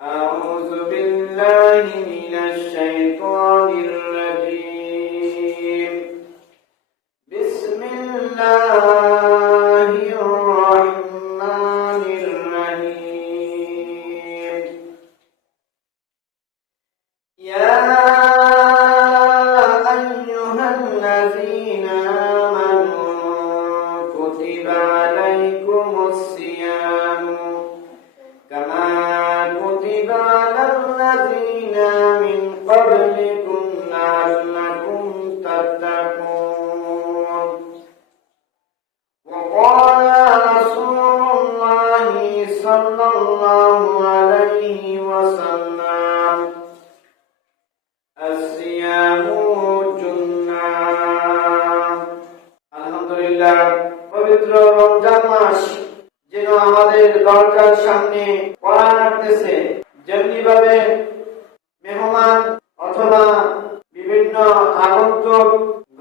أعوذ بالله من الشيطان الرجيم. بسم الله الرحمن الرحيم. يا أيها الذين آمنوا كتب عليكم الصيام كما كتب على الذين من قبلكم لعلكم تتقون. وقال رسول الله صلى الله عليه وسلم الصيام جنة. আলহামদুলিল্লাহ, পবিত্র রমজান মাস যেন আমাদের দরজার সামনে কড়া নাড়তেছে। যেমনি ভাবে মেহমান অথবা বিভিন্ন আগন্তুক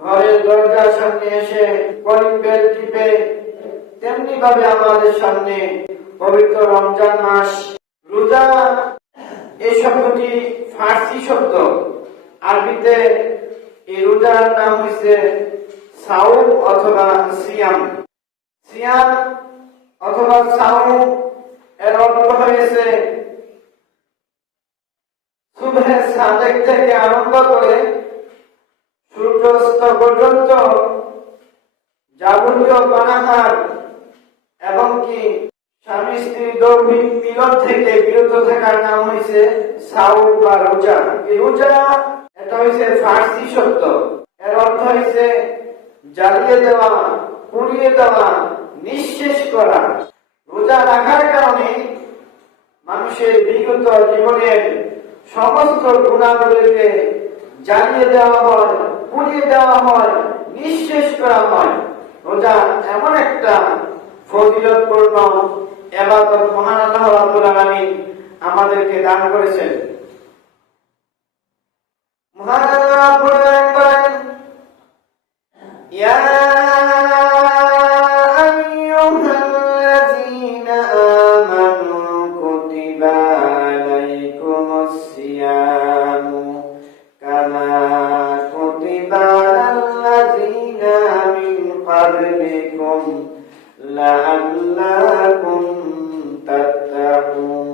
ঘরের দরজার সামনে এসে কলিং বেল টিপে, তেমনি ভাবে আমাদের সামনে পবিত্র রমজান মাস। রোজা এই শব্দটি ফার্সি শব্দ। আরবিতে এই রোজার নাম হয়েছে সাউম অথবা সিয়াম। সিয়াম অথবা সাউম এর অর্থ হয়েছে সুবহে সাদেক থেকে আরম্ভ করে সূর্যাস্ত পর্যন্ত যাবতীয় পানাহার এবং কি স্বামী স্ত্রীর দৈহিক মিলন থেকে বিরত থাকার নাম হয়েছে সাউম বা রোজা। এই রোজা এটা হয়েছে ফার্সি শব্দ। এর অর্থ হয়েছে জ্বালিয়ে দেওয়া, পুড়িয়ে দেওয়া, নিঃশেষ করা। রোজা রাখার কারণে মানুষের বিগত জীবনের সমস্ত গুণাবলীকে জ্বালিয়ে দেওয়া হয়, পুড়িয়ে দেওয়া হয়, নিঃশেষ করা হয়। রোজা এমন একটা ফজিলতপূর্ণ ইবাদত মহান আল্লাহ রাব্বুল আলামিন আমাদেরকে দান করেছেন। মহান আল্লাহ রাব্বুল আলামিন বলেন, ইয়া আইয়ুহাল্লাযীনা আমানু কুতিবা আলাইকুমুস সিয়ামু কামা কুতিবা আলাল্লাযীনা মিন ক্বাবলিকুম লাআল্লাকুম তাত্তাকুন।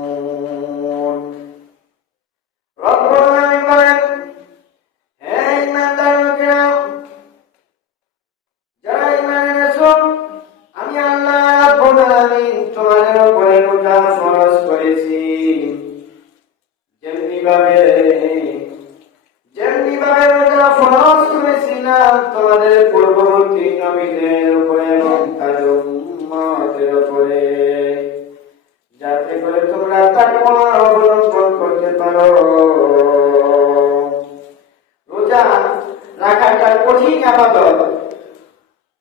রব্বুল আলামিন বলেন, হে ঈমানদাররা, যারা ঈমান এনেছো, আমি আল্লাহ রাব্বুল আলামিন তোমাদের উপরে রোজা ফরজ করেছি। যেমনি ভাবে রোজা ফরজ করেছিলাম তোমাদের পূর্ববর্তী নবীদের উপরে এবং তাদের উম্মতের উপরে, যাতে করে তোমরা তাকওয়া অবলম্বন করতে পারো। রোজা রাখাটা কঠিন ইবাদত।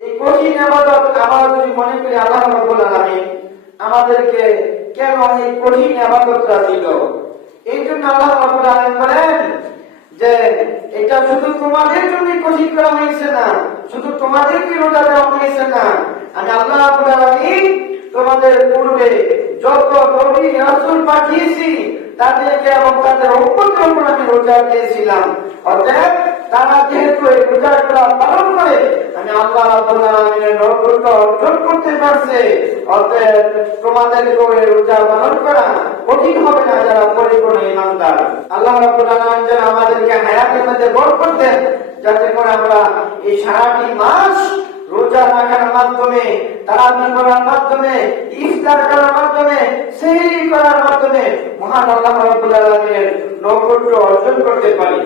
এই কঠিন ইবাদত আমরা যদি মনে করি আল্লাহ রাব্বুল আলামিন আমাদেরকে কেন এই কঠিন ইবাদতটা দিল, এই জন্য আল্লাহ রাব্বুল আলামিন বলেন যে এটা শুধু তোমাদের জন্য কঠিন করা হয়েছে না, শুধু তোমাদেরকে রোজা দেওয়া হয়েছে না। আমি আল্লাহ রাব্বুল আলামিন তোমাদের পূর্বে যত নবী রাসূল পাঠিয়েছি তাদেরকে এবং তাদের উম্মতের উপর আমি রোজা দিয়েছিলাম। অতএব তারা যেহেতু এই রোজাটা পালন করে আমি আল্লাহ রাব্বুল আলামিনের নৈকট্য অর্জন করতে পারছে, অতএব তোমাদেরকেও এই রোজা পালন করা কঠিন হবে না যারা পরিপূর্ণ ঈমানদার। আল্লাহ রাব্বুল আলামিন যেন আমাদেরকে হায়াতের মধ্যে বরকত দেন, যাতে করে আমরা এই সারাটি মাস রোজা রাখার মাধ্যমে, তারাবি করার মাধ্যমে, ইফতার করার মাধ্যমে, সেহরি করার মাধ্যমে মহান আল্লাহ রাব্বুল আলামিনের নৈকট্য অর্জন করতে পারি।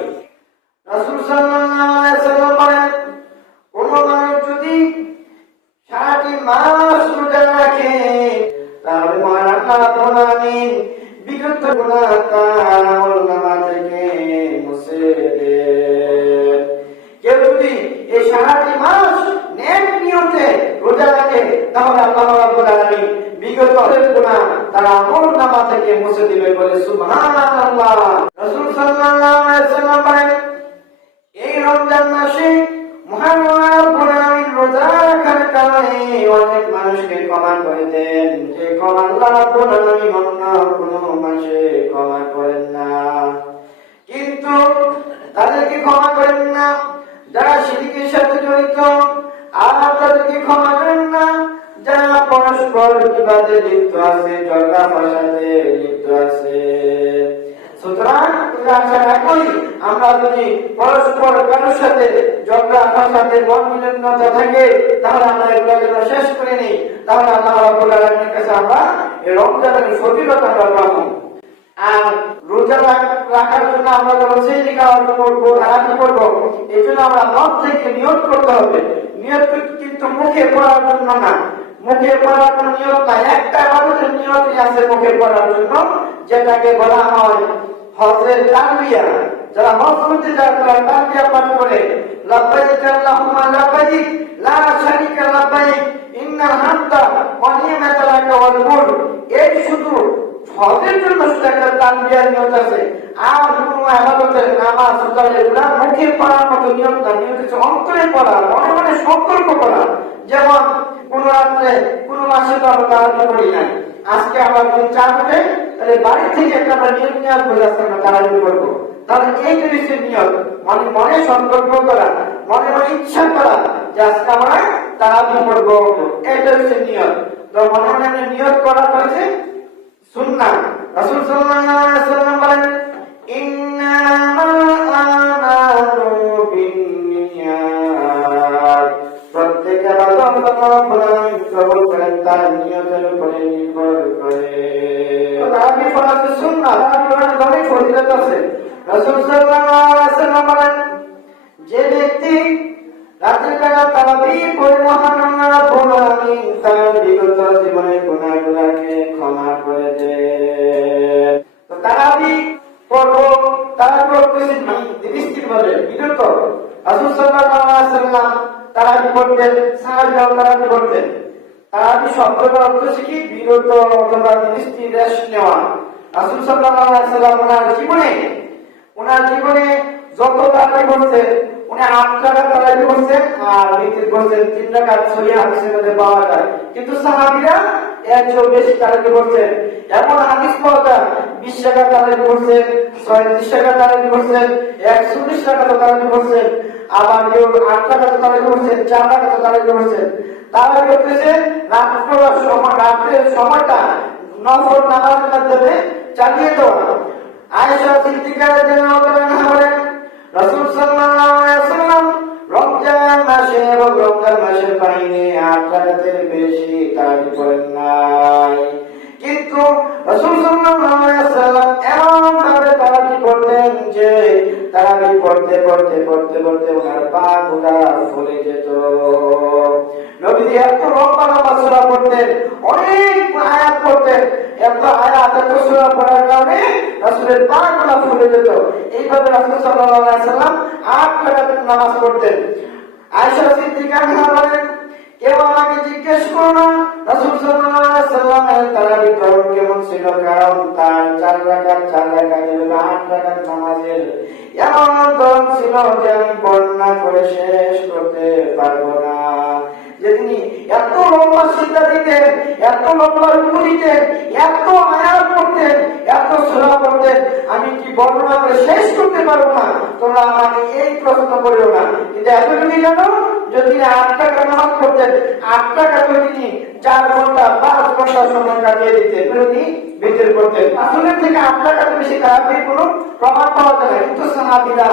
রাসূল সাল্লাল্লাহু আলাইহি ওয়াসাল্লাম বলেন, কোন মানুষ যদি সারাটি মাস রোজা রাখে তাহলে মহান আল্লাহ রাব্বুল আলামিন বিগত গুনাহ তার আমলনামা থেকে মুছে দেন। কেউ যদি এই সারাটি মাস নেক নিয়তে রোজা রাখে তাহলে আল্লাহ রাব্বুল আলামিন বিগত গুনাহ তার আমলনামা থেকে মুছে দিবেন বলে সুবহানাল্লাহ। রাসূল সাল্লাল্লাহু আলাইহি ওয়াসাল্লাম বলেন, এই রমজান মাসে মহান আল্লাহ রাব্বুল আলামিন রোজা রাখার কারণে অনেক মানুষকে ক্ষমা করে দেন, যে ক্ষমা আল্লাহ রাব্বুল আলামিন অন্য কোনো মাসে ক্ষমা লিপ্ত আছে, ঝগড়া ফাসাদে লিপ্ত আছে। সুতরাং আশা রাখি আমরা যদি পরস্পর কারোর সাথে ঝগড়া ফাসাদে মন মিলনতা থাকে, তাহলে আমরা এগুলো যেন শেষ করে নিই। তাহলে আল্লাহ রাব্বুল আলামিনের কাছে আমরা এই রমজানের ফজিলত আমরা পাবো। আর রোজা রাখার জন্য আমরা যখন সেই খাওয়ার করবো, আরাম করবো, এই জন্য আমরা মন থেকে নিয়ত করতে হবে। নিয়ত কিন্তু মুখে পড়ার জন্য না, মুখে পড়ার কোন নিয়ত নাই। একটা মানুষের নিয়তই আছে মুখে পড়ার জন্য, যেটাকে বলা হয় হজের তালবিয়া। যারা হজ করতে যায় তারা তালবিয়া পাঠ করে, লাব্বাইক আল্লাহুম্মা লাব্বাইক লা শারীকা লাব্বাইক ইন্নাল হামদা ওয়া নি'মাতা লাকা ওয়াল মুলক। এই শুধু হজের জন্য শুধু একটা তালবিয়ার নিয়ত আছে। আর কোনো ইবাদতের নামাজ রোজা এগুলা মুখে পড়ার মতো নিয়ত না। নিয়ত হচ্ছে অন্তরে পড়া, মনে মনে সংকল্প করা। যেমন কোন রাত্রে কোন মাসে তো আমরা তারাবি করি নাই, আজকে আমরা যদি চার উঠে তাহলে বাড়ি থেকে একটা আমরা নিয়ত নিয়ে আসবো, আজকে আমরা তারাবি করবো। তাহলে এই জিনিসের নিয়ত মনে মনে সংকল্প করা, মনে মনে ইচ্ছা করা যে আজকে আমরা তারাবি করবো, এটা হচ্ছে নিয়ত। তো মনে মনে নিয়ত করা হয়েছে সুন্নাহ। রাসূল সাল্লাল্লাহু আলাইহি ওয়াসাল্লাম বলেন, ইন্নামাল আমালু বিন্নিয়াত। প্রত্যেক ইবাদত আল্লাহ কবুল করেন তার নিয়তের উপরে নির্ভর করে। তারাবি পড়া সুন্নাহ, তারাবি পড়ার অনেক ফজিলত আছে। রাসূল সাল্লাল্লাহু আলাইহি ওয়াসাল্লাম বলেন, যে ব্যক্তি রাতের বেলা তারাবি পড়ে মহান আল্লাহ রাব্বুল আলামিন তার বিগত জীবনের গুনাহগুলোকে ক্ষমা করে দেন। তো তারাবি পড়বো, তারাবি করতেছি দৃষ্টিভাবে বিরত। রাসূল সাল্লাল্লাহু আলাইহি ওয়াসাল্লাম তারাবি পড়তেন, সাহাবারা তারাবি পড়তেন। তারাবি শব্দটার অর্থ হচ্ছে কি বিরত অথবা দৃষ্টি রেস্ট নেওয়া। রাসূল সাল্লাল্লাহু আলাইহি ওয়াসাল্লাম ওনার জীবনে যত তারাবি করছে, উনি 8 টাকা তারাবি করছেন আর বিতির করছেন 3 টাকা। সহিহ হাদিসের মধ্যে পাওয়া যায়। কিন্তু সাহাবীরা এর চেয়ে বেশি তারাবি করছেন। এমন হাদিস পাওয়া যায় 20 টাকা তারাবি করছেন, 36 টাকা তারাবি করছেন, 140 টাকা তারাবি করছেন, আবার কেউ 8 টাকা তারাবি করছেন, 4 টাকা তারাবি করছেন। তারাবি করতেছে রাতের সময়টা নফল নামাজের মাধ্যমে চালিয়ে দেওয়া। আয়েশা সিদ্দিকা রাদিয়াল্লাহু তাআলা বলেন, রাসূল সাল্লাল্লাহু আলাইহি ওয়াসাল্লাম রমজান মাসে এবং রমজান মাসের বাইরে 8 রাকাতের বেশি তারাবি করেন নাই। কিন্তু রাসূল সাল্লাল্লাহু আলাইহি ওয়াসাল্লাম এমন ভাবে তারাবি করতেন যে তারাবি পড়তে পড়তে পড়তে পড়তে ওনার পা গুলা ফুলে যেত। নবীজি এত লম্বা লম্বা সূরা পড়তেন, অনেক আয়াত পড়তেন। এত আয়াত এত সূরা পড়ার কারণে রাসূলের পা গুলা ফুলে যেত। এইভাবে রাসূল সাল্লাল্লাহু আলাইহি ওয়াসাল্লাম 8 রাকাত নামাজ পড়তেন। আয়েশা সিদ্দিকা বলেন, কেউ আমাকে জিজ্ঞেস করো না রাসূল সাল্লাল্লাহু আলাইহি ওয়াসাল্লামের তারাবি ধরন কেমন ছিল, কারণ তার 4 রাকাত 8 রাকাত নামাজের এমন ধরন ছিল যে আমি বর্ণনা করে শেষ করতে পারবো না। যে তিনি এত লম্বা সিজদা দিতেন, এত লম্বা রুকু দিতেন, এত আয়াত পড়তেন, এত সূরা পড়তেন, আমি কি বর্ণনা করে শেষ করতে পারবো না। তোমরা আমাকে এই প্রশ্ন করিও না। কিন্তু এতটুকু জানো, যদি 8 টাকা নামাজ পড়তেন, 8 টাকা করে তিনি 4 ঘন্টা 5 ঘন্টা সময় কাটিয়ে দিতেন, তিনি ভিতর করতেন। আসলে থেকে 8 টাকা বেশি তারাবির কোনো প্রমাণ পাওয়া যায় না। কিন্তু সাহাবীরা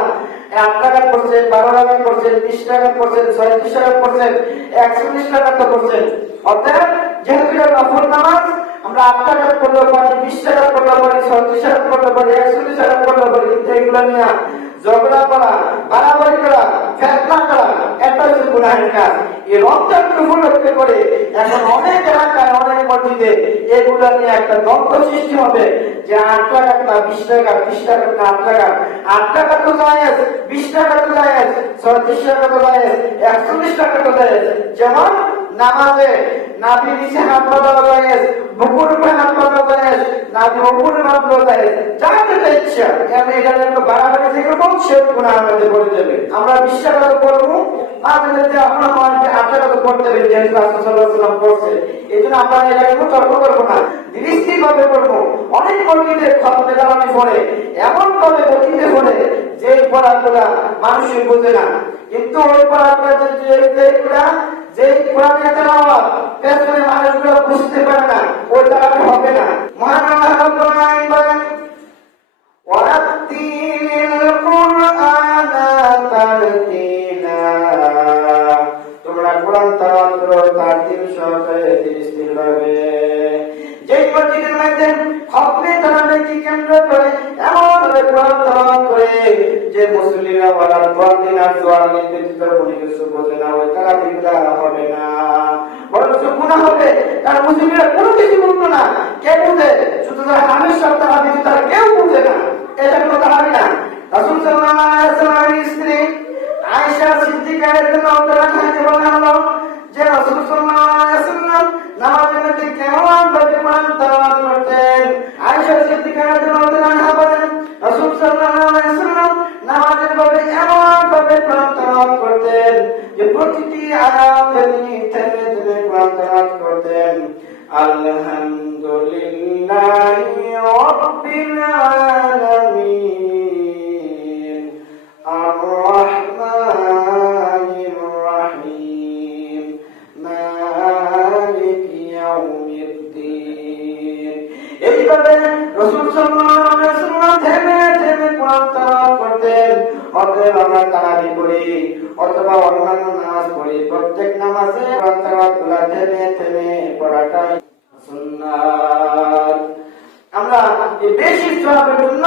8 টাকা পড়ছেন, 12 টাকা পড়ছেন, 20 টাকা পড়ছেন, 36 টাকা পড়ছেন, 140 টাকা তো পড়ছেন। অর্থাৎ যেহেতু এটা নফল নামাজ, আমরা 8 টাকা পড়তে পারি, 20 টাকা পড়তে পারি, 36 টাকা পড়তে পারি, 140 টাকা পড়তে পারি। কিন্তু এগুলো নিয়ে ঝগড়া করা, বাড়াবাড়ি করা, ফেতনা করা, এটা হচ্ছে গুনাহের কাজ। এই রমজানকে উপলক্ষে করে এখন অনেক এলাকায়, অনেক মসজিদে এগুলা নিয়ে একটা দ্বন্দ্ব সৃষ্টি হবে যে 8 টাকা না 20 টাকা, 20 টাকা না 8 টাকা। 8 টাকা তো জায়েজ, 20 টাকা তো জায়েজ, 36 টাকা তো জায়েজ, 140 টাকা তো জায়েজ। যেমন নামাজে নাভি নিচে হাত বাঁধা জায়েজ, বুকুর উপরে হাত বাঁধা জায়েজ, নাভি উপরে হাত বাঁধা জায়েজ, যার যেটা ইচ্ছা। আমি এটা একটু বাড়াবাড়ি থেকে বলছি, সে গুনাহের মধ্যে পড়ে যাবে। আমরা 20 টাকা তো পড়বো, মাঝে মধ্যে আপনার মনে 8 টাকা তো পড়তে হবে, যেহেতু রাসূল সাল্লাল্লাহু আলাইহি ওয়াসাল্লাম পড়ছে। এই জন্য আমরা এটা কোনো তর্ক করবো না, দৃষ্টি ভাবে পড়বো। অনেক মসজিদে খতমে দালামি পড়ে, এমন ভাবে গতিতে পড়ে যে পড়াগুলা মানুষই বোঝে না। কিন্তু ওই পড়াগুলা যে কোরআনের তেলাওয়াত পেছনে মানুষগুলো বুঝতে পারে না, ওই তারাবি হবে না। মহান আল্লাহ রাব্বুল আলামিন বলেন ওয়ারাত্তিলিল কুরআনা তারতিলা, তোমরা কোরআন তেলাওয়াত করো তারতিল সহকারে ধীর ভাবে। যে মসজিদের মধ্যে খতমে তারাবিকে কেন্দ্র করে এমন ভাবে কোরআন তেলাওয়াত করে যে মুসল্লিরা ওয়ালা কোরআন আর দোয়ার ব্যতীত কোনো কিছু বলতে না, ওই তারাবিটা হবে না, বরং গুনাহ হবে। কারণ মুসল্লিরা কোনো কিছু বলতো না, কে বুঝে? শুধু যারা হামেশা তারাবি তারা কেউ বুঝে না, এটা কোনো তারাবি না। রাসূল সাল্লাল্লাহু আলাইহি ওয়াসাল্লামের স্ত্রী আয়েশা সিদ্দিকা রাদিয়াল্লাহু তাআলা থেকে বলা হলো যে রাসূল সাল্লাল্লাহু আলাইহি ওয়াসাল্লাম নামাজের মধ্যে কেমন ভাবে কোরআন তেলাওয়াত করতেন। আয়েশা সিদ্দিকা রাদিয়াল্লাহু তাআলা বলেন রাসূল সাল্লাল্লাহু আলাইহি ওয়াসাল্লাম নামাজের মধ্যে এমন ভাবে কোরআন তেলাওয়াত করতেন যে প্রতিটি আয়াতে তিনি থেমে থেমে কোরআন তেলাওয়াত করতেন। আলহামদুলিল্লাহি রাব্বিল আলামিন আর রহমানির রহিম মালিকি ইয়াউমিদ্দিন। এইভাবে রাসূল সাল্লাল্লাহু আলাইহি ওয়াসাল্লাম থেমে থেমে কোরআন তেলাওয়াত করতেন। অতএব আমরা তারাবি পড়ি অথবা অন্যান্য নামাজ পড়ি, প্রত্যেক নামাজে কোরআন তেলাওয়াত থেমে থেমে পড়াটাই সুন্নাত। আমরা এই বেশি সওয়াবের জন্য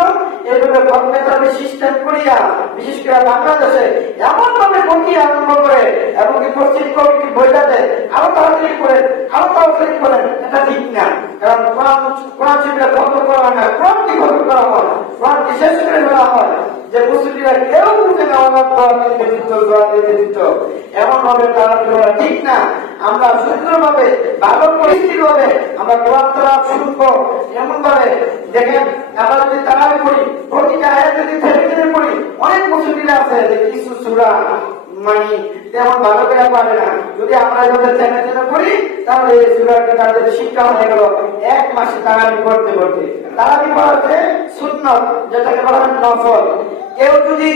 এইভাবে খতমে তারাবি সিস্টেম করিয়া বিশেষ করে বাংলাদেশে এমন ভাবে বকি আরম্ভ করে এবং কি পশ্চিম কমিটি বইটা দেয় আরো তাড়াতাড়ি করেন, আরো তাড়াতাড়ি করেন, এটা ঠিক না। কারণ কোরআন শরীফে খতম করা না, কোরআন কি খতম করা হয়, কোরআন কি শেষ করে ফেলা হয় যে মুসলিমরা কেউ বুঝে না এমন ভাবে তারাবি করা ঠিক না। আমরা সুন্দরভাবে ভালো পরিস্থিতি হবে আমরা কোরআন তেলাওয়াত শুনবো। এমন ভাবে দেখেন আমরা যদি তারাবি করি প্রতিটা আয়াত যদি থেমে থেমে পড়ি, অনেক মুসলিমরা আছে যে কিছু সূরা মানে তেমন ভালো করে পারে না। যদি আমরা এভাবে থেমে থেমে পড়ি তাহলে এই সূরাটা তাদের শিক্ষা হয়ে গেল এক মাসে তারাবি করতে করতে। তারাবি করা হচ্ছে সুন্নাত, যেটাকে বলা হয় নফল। কেউ যদি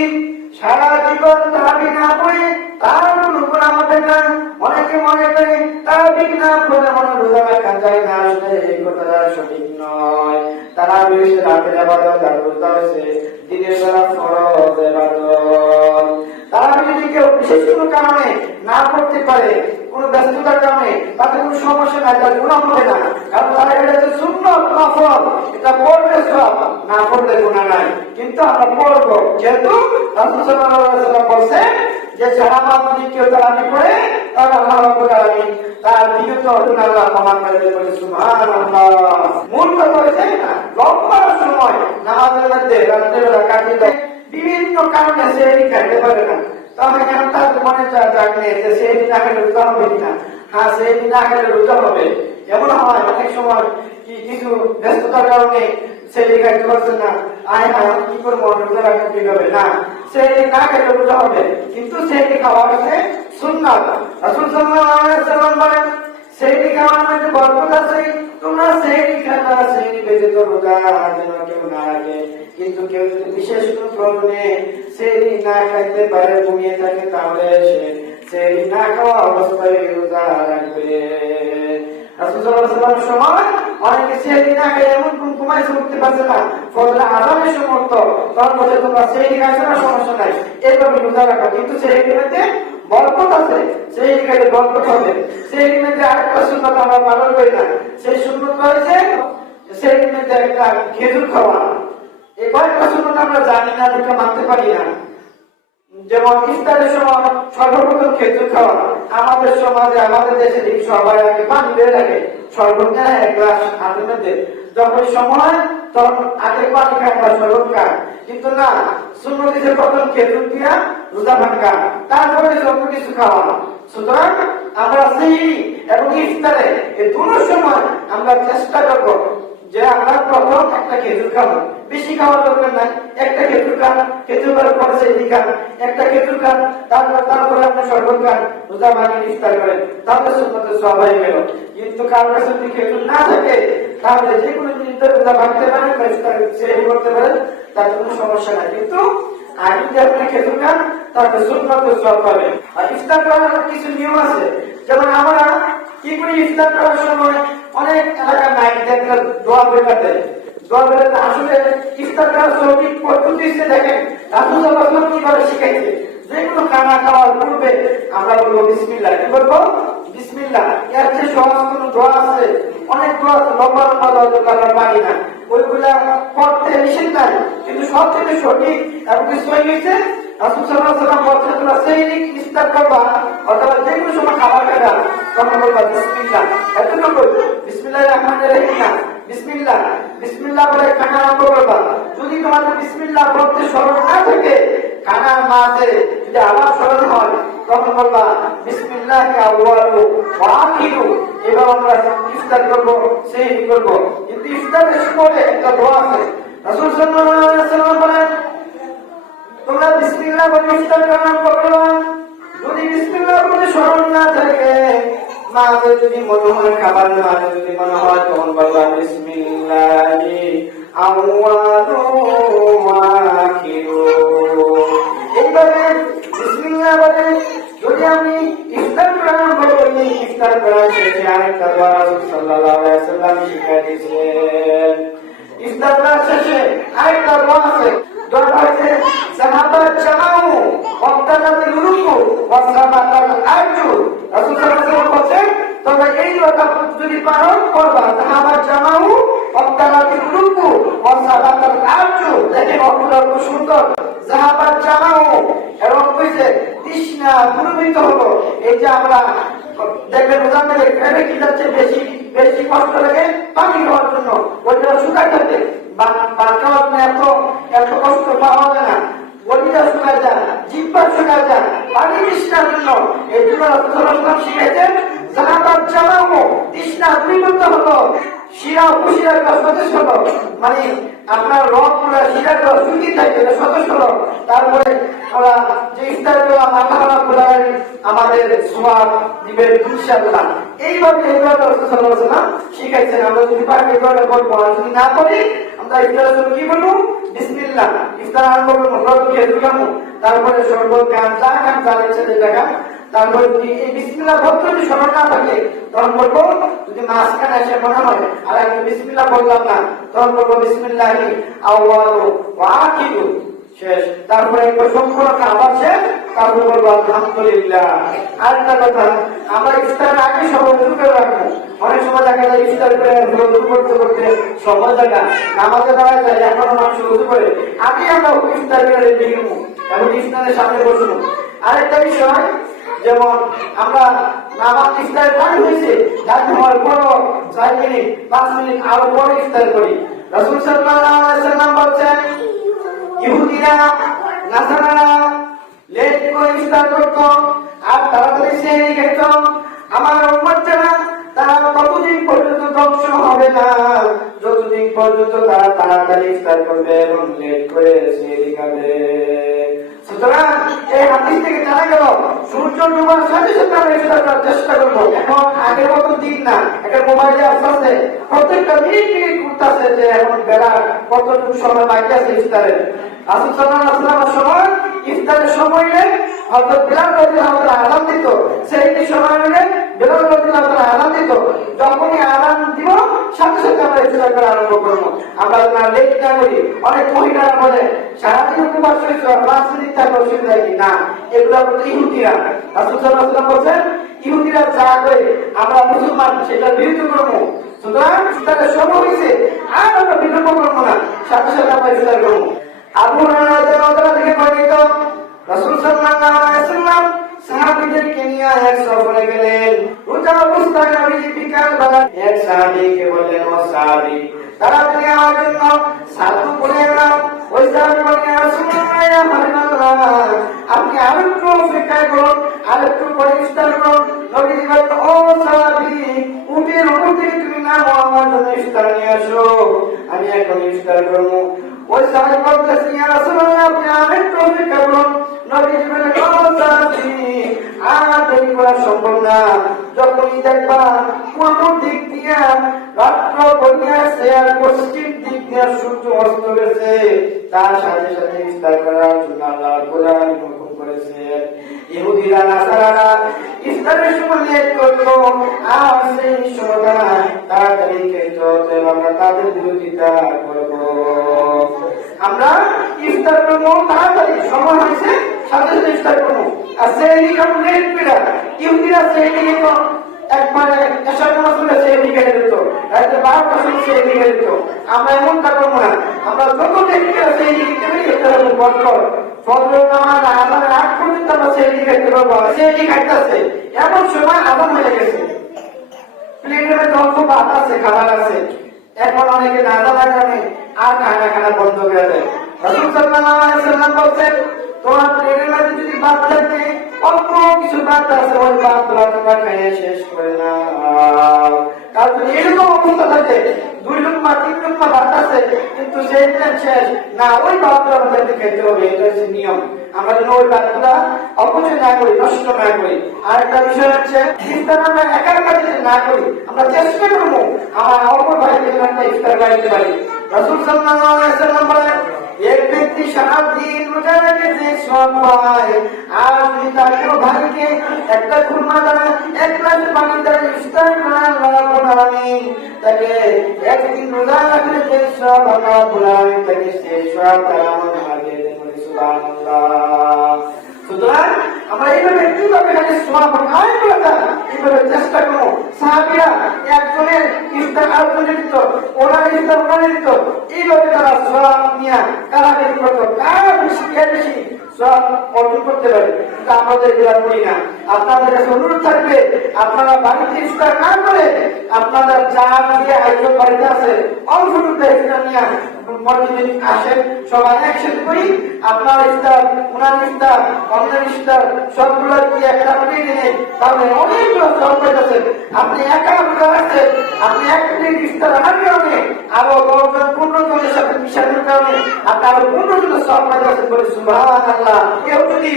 সারা জীবন তারাবি না পড়ে তার কোনো গুনাহ হবে না। অনেকে মনে করে তারাবি না পড়লে মনে রোজা রাখা যায় না, আসলে এই কথাটা সঠিক নয়। তারাবি হচ্ছে রাতের ইবাদত আর রোজা হচ্ছে দিনের বেলা ফরজ ইবাদত। তারাবি যদি কেউ বিশেষ কোনো কারণে না পড়তে পারে, কোনো ব্যস্ততার কারণে, তাতে কোনো সমস্যা নাই, তার গুনাহ হবে না। কারণ তারা এটা হচ্ছে সুন্নাত নফল, এটা পড়লে সওয়াব, না পড়লে গুনাহ নাই। কিন্তু আমরা পড়বো, যেহেতু রাসূল সাল্লাল্লাহু আলাইহি ওয়াসাল্লাম বলেছেন যে যারা যদি কেউ তারাবি পড়ে তাহলে আল্লাহ রাব্বুল আলামিন তার বিগত গুনাহ আল্লাহ ক্ষমা করে দেবেন। সুবহানাল্লাহ। মূল কথা হচ্ছে লম্বা সময় নামাজের মধ্যে রাতের বেলা কাটিয়ে দেয়, বিভিন্ন কারণে সে খাইতে পারে না। তবে কেন তার মনে জাগলে যে সে না খেলে রোজা হবে কিনা? হ্যাঁ, সে না খেলে রোজা হবে। এমন হয় অনেক সময় কি কিছু ব্যস্ততার কারণে সে খাইতে পারছে না, আয় হ্যাঁ কি করবো রোজা রাখতে ঠিক হবে না, সে না খেলে রোজা হবে। কিন্তু সে খাওয়া গেছে সুন্নাত। রাসূল সাল্লাল্লাহু আলাইহি ওয়াসাল্লাম বলেন সেই খাওয়ার মধ্যে বরকত আছে, তোমরা সেই খানা সেই ব্যতীত রোজা যেন কেউ না রাখে। কিন্তু কেউ যদি বিশেষ কোনো প্রয়োজনে সেই না খাইতে পারে, ঘুমিয়ে থাকে, তাহলে সে সেই না খাওয়া অবস্থায় রোজা রাখবে। রাসূল সাল্লাল্লাহু আলাইহি ওয়াসাল্লামের সময় অনেকে সেই না খেয়ে এমন ঘুমাইছে উঠতে পারছে না, ফজরের আযানের সময় তখন বলে তোমরা সেই খাইছো না, সমস্যা নাই, এইভাবে রোজা রাখো। কিন্তু সেই মধ্যে বরকত আছে, সেই খাইলে বরকত হবে। সেই মধ্যে আরেকটা সুন্নাত আমরা পালন করি না, সেই সুন্নাত হয়েছে সেই মধ্যে একটা খেজুর খাওয়া। এই কয়েকটা সুন্নাত আমরা জানি না, দেখে মানতে পারি না। যেমন ইফতারের সময় সর্বপ্রথম খেজুর খাওয়া। আমাদের সমাজে আমাদের দেশে ঠিক সবাই আগে পানি বেড়ে রাখে, সর্বনিম্ন এক গ্লাস হাতের মধ্যে যখন সময় তখন আগে পানি খায় বা শরবত খায়। কিন্তু না, সুন্নত যে প্রথম খেজুর দিয়া রোজা ভাঙা, তারপরে অন্য কিছু খাওয়া। সুতরাং আমরা সেহরি এবং ইফতারে এই দুটো সময় আমরা চেষ্টা করবো যে আমরা প্রথম একটা খেজুর খাবো, বেশি খাওয়ার দরকার নাই, একটা খেজুর খান, খেজুর খাওয়ার পরে সেই খান, একটা খেজুর খান, তারপরে আপনি শরবত খান, রোজা ভাঙিয়ে ইফতার করেন, তাহলে সুন্নতের সবাই গেল। কিন্তু কারোর কাছে যদি খেজুর না থাকে তাহলে যে কোনো জিনিস রোজা ভাঙতে পারেন বা ইফতার সেহরি করতে পারেন, তার কোনো সমস্যা নাই। কিন্তু আর যদি আপনি খেজুর খান তাহলে সুন্নত সওয়াব পাবেন। আর ইফতার করার কিছু নিয়ম আছে, যেমন আমরা কি করি ইফতার করার সময় অনেক এলাকা নাই দেখলে দোয়া বের দেয়, দোয়া বের আসলে ইফতার করার সঠিক পদ্ধতি হিসেবে দেখেন রাসূল সাল্লাল্লাহু আলাইহি ওয়াসাল্লাম কিভাবে শিখাইছে। যে কোনো খানা খাওয়ার পূর্বে আমরা বলবো বিসমিল্লাহ। কি বলবো? বিসমিল্লাহ। এর চেয়ে সহজ কোনো দোয়া আছে? অনেক দোয়া লম্বা লম্বা দোয়া আমরা পারি না, ওইগুলা পড়তে নিষেধ নাই, কিন্তু সব থেকে সঠিক এবং সহি হয়েছে রাসূল সাল্লাল্লাহু আলাইহি ওয়াসাল্লাম বলছেন তোমরা সেইদিন ইফতার করবা অথবা যে কোনো সময় খাবার খাবা তখন বলবা বিসমিল্লাহ। এতটুকু বিসমিল্লাহির রহমানির রহিম না, বিসমিল্লাহ বিসমিল্লাহ বলে খানা আরম্ভ করবা। যদি তোমাদের বিসমিল্লাহ বলতে স্মরণ না থাকে খানার মাঝে যদি আবার স্মরণ হয় তখন বলবা বিসমিল্লাহি আউয়ালু ওয়া আখিরু। এবার আমরা ইফতার করবো, সেই করবো। কিন্তু ইফতারের পরে একটা দোয়া আছে, রাসূল সাল্লাল্লাহু আলাইহি ওয়াসাল্লাম বলেন তোমরা বিসমিল্লাহ বলে ইফতার করা করবা। যদি বিসমিল্লাহ বলে স্মরণ না থাকে মাঝে যদি মনে হয় খাবার মাঝে যদি মনে হয় তখন বলবা বিসমিল্লাহি আউয়ালু ওয়া আখিরু। এইভাবে বিসমিল্লাহ বলে যদি আমি ইফতার করা করি, ইফতার করার শেষে আরেকটা দোয়া রাসূল সাল্লাল্লাহু আলাইহি ওয়াসাল্লাম শিখিয়ে দিয়েছেন। ইফতার করার শেষে আরেকটা দোয়া আছে, দোয়াটা হচ্ছে সাহাবাত জামাউ ওয়াক্তালাতিল রুকু ওয়া সাবাতাল আজু। রাসূল সাল্লাল্লাহু আলাইহি ওয়াসাল্লাম বলেন তোমরা এই দোয়াটা যদি পারো করবা, সাহাবাত জামাউ ওয়াক্তালাতিল রুকু ওয়া সাবাতাল আজু। দেখেন অর্থটা খুব সুন্দর, সাহাবাত জামাউ এবং কইছে তৃষ্ণা পূরণিত হলো। এই যে আমরা দেখবেন রোজাতে ফেলে কি যাচ্ছে বেশি বেশি কষ্ট লাগে পানি খাওয়ার জন্য, ওইটা শুকায় থাকে বাচ্চার এত কষ্ট পাওয়া যায় না, বডিটা শুকায় যায়, জিহ্বা শুকায় যায় পানি তৃষ্ণার জন্য। এই জন্য রাসূলুল্লাহ শিখেছেন সাহাবাত জামাউ তৃষ্ণা পূরণিত হলো, শিরা উপশিরার সতেজ হলো, মানে আপনার রক পুরা শিরার শুকি থাকে সতেজ হলো। তারপরে আমরা যে ইফতার করলাম আল্লাহ রাব্বুল আমাদের সওয়াব দিবেন ইনশাআল্লাহ। এইভাবে রাসূল সাল্লাল্লাহু আলাইহি ওয়াসাল্লাম শিখাইছেন। আমরা যদি পারি এইভাবে বলবো, আর যদি না পারি আমরা ইফতারের সময় কি বলবো? বিসমিল্লাহ। ইফতার আরম্ভ করবো, রব খেয়ে খাবো, তারপরে শরবত খান, চা খান, চা ইচ্ছে যেটা খান। তারপরে যদি এই বিসমিল্লাহ বলতে যদি স্মরণ না থাকে তখন বলবো, যদি মাঝখানে এসে মনে হয় আর আমি বিসমিল্লাহ বললাম না তখন বলবো বিসমিল্লাহি আউয়ালু ওয়া আখিরু, শেষ। তারপরে সম্পূর্ণ আবার শেষ, তারপরে বলবো আলহামদুলিল্লাহ। আরেকটা কথা, আমরা ইফতারের আগে সব উজু করে রাখবো। অনেক সময় দেখা যায় ইফতার করে উজু করতে করতে সময় জায়গা নামাজে দাঁড়ায় যায়, এখনো মানুষ উজু করে আগে আমরা ইফতার করে রেডি হবো এবং ইফতারের সামনে বসবো। আরেকটা বিষয়, যেমন আমরা নামাজ ইফতারের টাইম হয়েছে যাতে হওয়ার পরও 4 মিনিট 5 মিনিট আরো পরে ইফতার করি। রাসূল সাল্লাল্লাহু আলাইহি ওয়াসাল্লাম বলেছেন ইহুদিরা নাসারারা লেট করে ইফতার করত আর তাড়াতাড়ি সেহরি খেত। আমার উম্মত যারা তারা ততদিন পর্যন্ত ধ্বংস হবে না যতদিন পর্যন্ত তারা তাড়াতাড়ি ইফতার করবে এবং লেট করে সেহরি খাবে। সুতরাং এই হাদিস থেকে জানা গেল সূর্য ডুবার সাথে সাথে আমরা ইফতার করার চেষ্টা করবো। এখন আগের মতো দিন না, একটা মোবাইলে আসতে প্রত্যেকটা মিনিট মিনিট ঘুরতেছে যে এখন বেলা কতটুকু সময় বাকি আছে ইফতারের। রাসূল সাল্লাল্লাহু আলাইহি ওয়াসাল্লামের সময় ইফতারের সময় হযরত বিলাল রাদিয়াল্লাহু তাআলা আযান দিত, সেই সময় বিলাল রাদিয়াল্লাহু তাআলা আযান দিত, যখনই আযান দিব সাথে সাথে আমরা ইফতার করা আরম্ভ করব। আমরা না লেট না করি। অনেক মহিলারা বলে সারাদিন উপবাস করেছে 5 মিনিট তার অসুবিধা কি না, এগুলো বলতে ইহুদিরা। রাসূল সাল্লাল্লাহু আলাইহি ওয়াসাল্লাম বলেন ইহুদিরা যা করে আমরা মুসলমান সেটা বিরোধিতা করবো। সুতরাং ইফতারের সময় হয়েছে আর আমরা বিলম্ব করবো না, সাথে সাথে আমরা ইফতার করবো। আবু হুরায়রা রাদিয়াল্লাহু তাআলা থেকে বর্ণিত রাসূল সাল্লাল্লাহু আলাইহি ওয়াসাল্লাম সাহাবীদেরকে নিয়ে এক সফরে গেলেন। রোজা অবস্থায় নবীজি বিকাল বেলা এক সাহাবীকে বললেন, ও সাহাবী তাড়াতাড়ি আমার জন্য সাধু বলে এলাম। ওই সাহাবী বললেন, ইয়া রাসূলুল্লাহ ইয়া হাবিবাল্লাহ আপনি আরেকটু অপেক্ষা করুন, আরেকটু পরে ইফতার করুন। নবীজি বললেন, ও সাহাবী উঠে রুকুতে তুমি নামো, আমার জন্য ইফতার নিয়ে আসো, আমি এখন ইফতার করবো। ওই সাহাবী বলতেছে, ইয়া রাসূলুল্লাহ আপনি আরেকটু অপেক্ষা করুন। নবীজি বললেন, ও সাহাবী আর দেরি করা সম্ভব না, যখনই দেখবা পূর্ব দিক দিয়া রাত্র বইয়া আসছে আর পশ্চিম দিক দিয়া সূর্য অস্ত গেছে তার সাথে সাথে ইফতার করার জন্য আল্লাহ কোরআন হুকুম করেছেন। ইহুদিরা নাসারারা ইফতারের সময় লেট করলো, আর সেই সময় তাড়াতাড়ি খেতে হতো, আমরা তাদের বিরোধিতা করবো। আমরা ইফতার করবো তাড়াতাড়ি, সময় হয়েছে সাথে সাথে ইফতার করবো। আর সেই কারণ লেট করে ইহুদিরা সেই দিকে তো একবারে এশার নামাজ পড়ে সেই দিকে যেত, রাতে 12টার সময় সেই দিকে যেত। আমরা এমনটা করবো না, আমরা যত লেট করে সেই দিকে যেতে হবে। বরকর ফজর নামাজ আযানের আগ পর্যন্ত আমরা সেই দিকে যেতে পারবো। সেই দিকে খাইতেছে এমন সময় আযান হয়ে গেছে, প্লেটের মধ্যে অল্প ভাত আছে, খাবার আছে, এখন অনেকে না জানার কারণে আর খানা বন্ধ করে দেয়। রাসূল সাল্লাল্লাহু আলাইহি ওয়াসাল্লাম বলেন, তোমার প্লেটের মধ্যে যদি ভাত থাকে, অল্প কিছু ভাত আছে, ওই ভাত তোমরা খেয়ে শেষ করে নাও। কারণ যদি এরকম অবস্থা থাকে, 2 লুকমা 3 লুকমা ভাত আছে, কিন্তু সেই দিন শেষ না, ওই ভাতগুলো আমাদেরকে খেতে হবে, এটা হচ্ছে নিয়ম। আমরা যেন ওই ভাতগুলা অপচয় না করি, নষ্ট না করি। আর একটা বিষয় হচ্ছে, ইফতার আমরা একা একা যদি না করি, আমরা চেষ্টা করবো আমার অল্প ভাইকে যেন একটা ইফতার বাড়িতে পারি। রাসূল সাল্লাল্লাহু আলাইহি ওয়াসাল্লাম বলেন, এক ব্যক্তি সারা দিন রোজা রেখে যে সওয়াব পায়, আর যদি তার কোনো ভাইকে একটা খুরমা দ্বারা, এক গ্লাস পানি দ্বারা ইফতার করায়, আল্লাহ রাব্বুল আলামিন তাকে একদিন রোজা রাখলে যে সওয়াব আল্লাহ রাব্বুল আলামিন তাকে সেই সওয়াব তার আমলনামায় দিয়ে দেন। সুবহানাল্লাহ। সুতরাং আমরা এইভাবে কিভাবে খালি সওয়াব কামাই করা যায়, এইভাবে চেষ্টা করবো। সাহাবীরা একজনের ইফতার আরেকজনের দিত, ওনার ইফতার ওনার দিত, এইভাবে তারা সওয়াব নিয়ে কারাকারি করতো, কার বেশি কে বেশি সওয়াব অর্জন করতে পারে। কিন্তু আমাদের এগুলা করি না। আপনাদের কাছে অনুরোধ থাকবে, আপনারা বাড়িতে ইফতার না করে আপনাদের যা দিয়ে আয়োজন বাড়িতে আছে অল্পটুকু ইফতার নিয়ে মসজিদে আসেন, সবাই একসাথে করি। আপনার ইফতার, ওনার ইফতার, অন্যের ইফতার সবগুলো দিয়ে একটা প্লেট এনে তাহলে অনেকগুলো সওয়াব পাইতেছে। আপনি একা রোজা রাখছেন, আপনি এক প্লেট ইফতার আনার কারণে আরো 10 জন 15 জনের সাথে মিশানোর কারণে আপনি আরো 15 জনের সওয়াব পাইতেছেন। বলে সুবহানাল্লাহ। কেউ যদি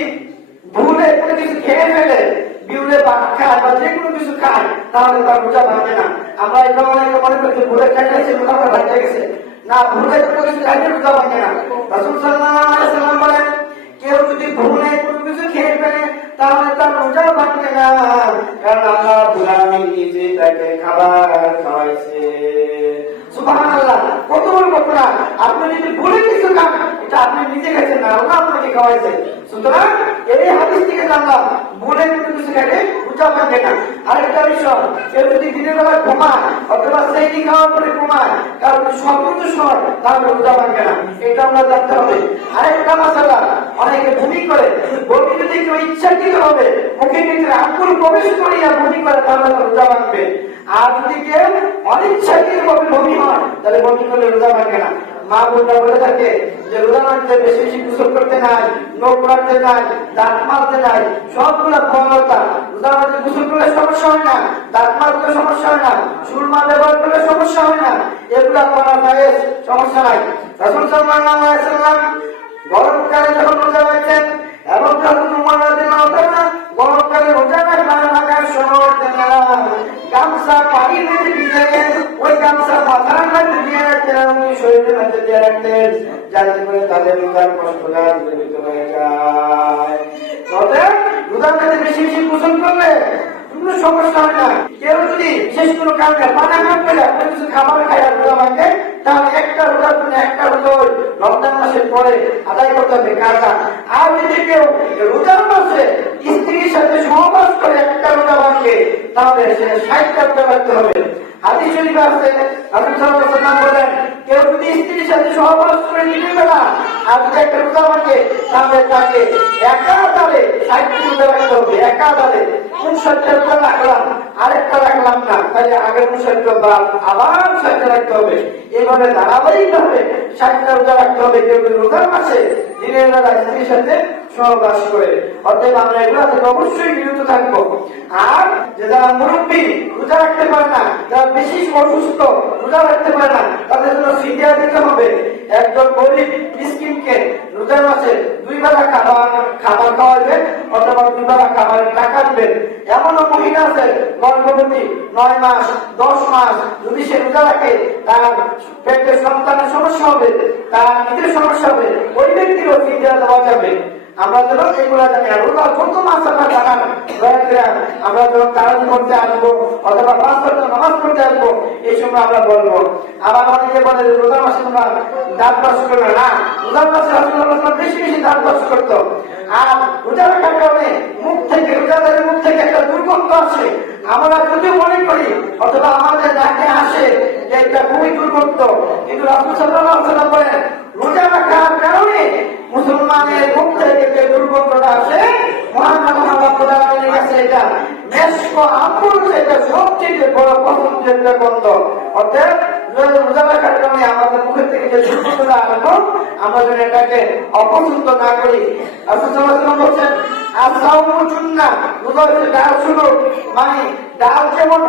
ভুলে কোনো কিছু খেয়ে ফেলে, বিউলে ভাত খায় বা যে কোনো কিছু খায়, তাহলে তার রোজা ভাঙে না। আমরা এটা অনেকে মনে করি ভুলে খাইছে রোজাটা ভাঙে গেছে, না, ভুলে কোনো কিছু খাইলে রোজা ভাঙে না। রাসূল সাল্লাল্লাহু আলাইহি ওয়াসাল্লাম বলেন, কেউ যদি ভুলে কোনো কিছু খেয়ে ফেলে তাহলে তার রোজা ভাঙে না, কারণ আল্লাহ রাব্বুল আলামিন নিজে তাকে খাবার খাওয়াইছে। সুবহানাল্লাহ। কত বড় ঘটনা! আপনি যদি ভুলে কিছু খান, এটা আপনি নিজে খাইছেন না, আল্লাহ আপনাকে খাওয়াইছে। সুতরাং এই হাদিস থেকে জানলাম ভুলে কোনো কিছু খাইলে রোজা ভাঙে না। আরেকটা বিষয়, কেউ যদি দিনের বেলা ঘুমায় অথবা সেহরি খাওয়ার পরে ঘুমায়, কারণ সর্বোচ্চ সময়, তাহলে রোজা ভাঙে না। এটা আমরা জানতে হবে। আরেকটা মাসালা, অনেকে বমি করে, বমি যদি কেউ ইচ্ছাকৃত হবে মুখের ভিতরে আঙ্গুল প্রবেশ করিয়া বমি করে, তাহলে রোজা ভাঙবে। আর যদি কেউ অনিচ্ছাকৃত ভাবে বমি হয়, তাহলে বমি করলে রোজা ভাঙে না। মা বোনরা বলে থাকে যে রোজা মানতে বেশি বেশি গোসল করতে নাই, নখ রাখতে নাই, দাঁত মাজতে নাই, সবগুলা ক্ষমতা। রোজা মানতে গোসল করলে সমস্যা হয় না, দাঁত মাজতে সমস্যা হয় না, সুরমা ব্যবহার করলে সমস্যা হয় না, এগুলা করা যায়, সমস্যা নাই। রাসূল সাল্লাল্লাহু আলাইহি ওয়াসাল্লাম গরমকালে যখন রোজা রাখতেন এবং যখন উমর রাদিয়াল্লাহু তাআলা গরমকালে রোজা রাখার সময় গামছা পানি মেরে ভিজিয়ে ওই গামছা মাথার মধ্যে দিয়ে রাখতেন এবং শরীরের মধ্যে দিয়ে রাখতেন, যাতে করে তাদের রোজার কষ্টটা দূরীভূত হয়ে যায়। তবে রোজার মধ্যে বেশি বেশি গোসল করলে কোনো সমস্যা হয় না। কেউ যদি বিশেষ কোনো কারণে পানা না পেলে কোনো কিছু খাবার খায় আর রোজা ভাঙে, তাহলে একটা রোজার জন্য একটা রোজা রমজান মাসের পরে আদায় করতে হবে কাজা। আর যদি কেউ রোজার মাসে স্ত্রীর সাথে সহবাস করে একটা রোজা ভাঙে, তাহলে সে 60টা রোজা রাখতে হবে। হাদিস শরীফে আছে, রাসূল সাল্লাল্লাহু আলাইহি ওয়াসাল্লাম বলেন, কেউ যদি স্ত্রীর সাথে সহবাস করে দিনের বেলা আর যদি একটা রোজা ভাঙে, তাহলে তাকে একা তালে 60টা রোজা রাখতে হবে। একা তালে 59টা রোজা রাখলাম, আরেকটা রাখলাম না, তাই আগের 59টা বাদ আবার 60টা রাখতে হবে। এইভাবে ধারাবাহিক ভাবে 60টা রোজা রাখতে হবে। কেউ যদি রোজার মাসে দিনের বেলা স্ত্রীর সাথে সহবাস করে, অতএব আমরা এগুলো থেকে অবশ্যই বিরত থাকবো। আর যে যারা মুরব্বী রোজা রাখতে পারে না, যারা বেশি অসুস্থ রোজা রাখতে পারে না, তাদের জন্য ফিদিয়া দিতে হবে। একজন গরিব মিসকিনকে রোজার মাসে 2 বেলা খাবার খাওয়াবেন অথবা 2 বেলা খাবারের টাকা দিবেন। এমনও মহিলা আছে গর্ভবতী 9 মাস 10 মাস যদি সে রোজা রাখে তার পেটে সন্তানের সমস্যা হবে, তার নিজের সমস্যা হবে, ওই ব্যক্তিরও ফিদিয়া দেওয়া যাবে। আমরা যেন এগুলা জানি। আর রোজার যত মাস আমরা জানান দয়া করে আমরা যখন তারাবি করতে আসবো অথবা 5 ওয়াক্ত নামাজ পড়তে আসবো এই সময় আমরা বলবো। আবার অনেকে বলে যে রোজার মাসে তোমরা দাঁত ব্রাশ করবে না, রোজার মাসে রাসূলুল্লাহ বেশি বেশি দাঁত ব্রাশ করতো। আর রোজা রাখার কারণে মুখ থেকে, রোজাদারের মুখ থেকে একটা দুর্গন্ধ আসে। আমরা যদি মনে করি অথবা আমাদের নাকে আসে যে এটা খুবই দুর্গন্ধ, কিন্তু রাসূল সাল্লাল্লাহু আলাইহি ওয়াসাল্লাম বলেন রোজা রাখার কারণে মুসলমানের মুখ থেকে যে দুর্গন্ধটা আসে মহান আল্লাহ রাব্বুল আলামিনের কাছে এটা মেশক আমল, এটা সবচেয়ে বড় পছন্দের একটা গন্ধ। অর্থাৎ রোজা রাখার কারণে আমাদের মুখের থেকে যে দুর্গন্ধটা আসবে আমরা যেন এটাকে অপছন্দ না করি। রাসূল সাল্লাল্লাহু আলাইহি ওয়াসাল্লাম বলেন আসাউমু জুন্নাহ, রোজা হচ্ছে ডাল শুরু, মানে ডাল যেমন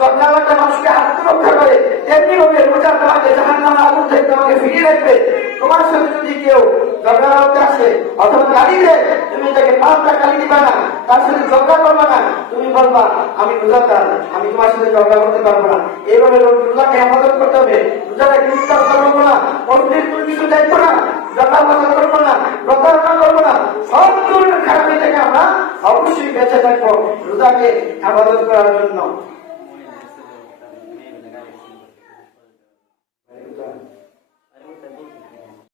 জন্নালাটা মানুষকে আত্মরক্ষা করে তেমনি ভাবে রোজা তোমাকে জাহান্নামের আগুন থেকে তোমাকে ফিরিয়ে রাখবে। তোমার সাথে যদি কেউ ঝগড়া করতে আসে অথবা গালি দেয়, তুমি তাকে 5টা গালি দিবা না, তার সাথে ঝগড়া করবে না, তুমি বলবা আমি রোজাদার, আমি তোমার সাথে ঝগড়া করতে পারবো না। এইভাবে রোজাকে হেফাজত করতে হবে। রোজাটাকে উত্তর করবো না, মসজিদ কিছু দেখবো না, ঝগড়া ফসাদ করবো না, প্রতারণা করবো না, সব ধরনের খারাপি থেকে আমরা অবশ্যই বেঁচে থাকবো রোজাকে হেফাজত করার জন্য।